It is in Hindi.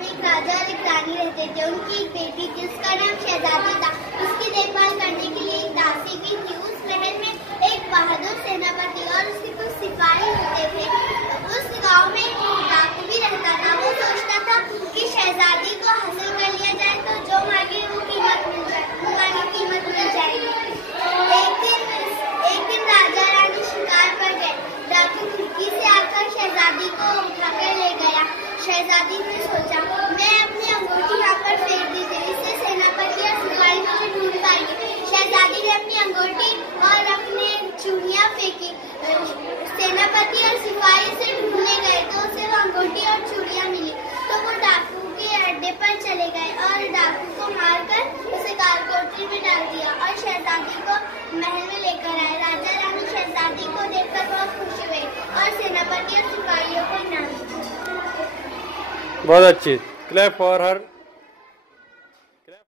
में एक राजा और एक रानी रहते थे। उनकी एक बेटी थी, उसका नाम शहजादी था। उसकी देखभाल करने के लिए एक दासी भी थी। उस महल में एक बहादुर सेनापति और उसके कुछ सिपाही होते थे। उस गांव में एक डाकू भी रहता था। वो सोचता था कि शहजादी को हासिल कर लिया जाए तो जो मांगे वो कीमत मिल जाएगी। एक दिन राजा रानी शिकार पर गए। डाकू खिड़की से आकर शहजादी को उठाकर ले गया। शहजादी ने सोचा, मैं अपनी अंगूठी यहाँ पर फेंक दी थी, इससे सेनापति और सिपाही मुझे ढूंढ पाएंगे। शहजादी ने अपनी अंगूठी और अपने चूड़ियां फेंकी। सेनापति और सिपाही से ढूंढने गए तो उसे वो अंगूठी और चूड़ियां मिली। तो वो डाकू के अड्डे पर चले गए और डाकू को मारकर उसे कालकोठरी में डाल दिया और शहजादी को महल में लेकर आए। राजा रानी शहजादी को देखकर बहुत खुश हुए और सेनापति और सिपाहियों को इनाम दिया। बहुत अच्छी। Clap for her.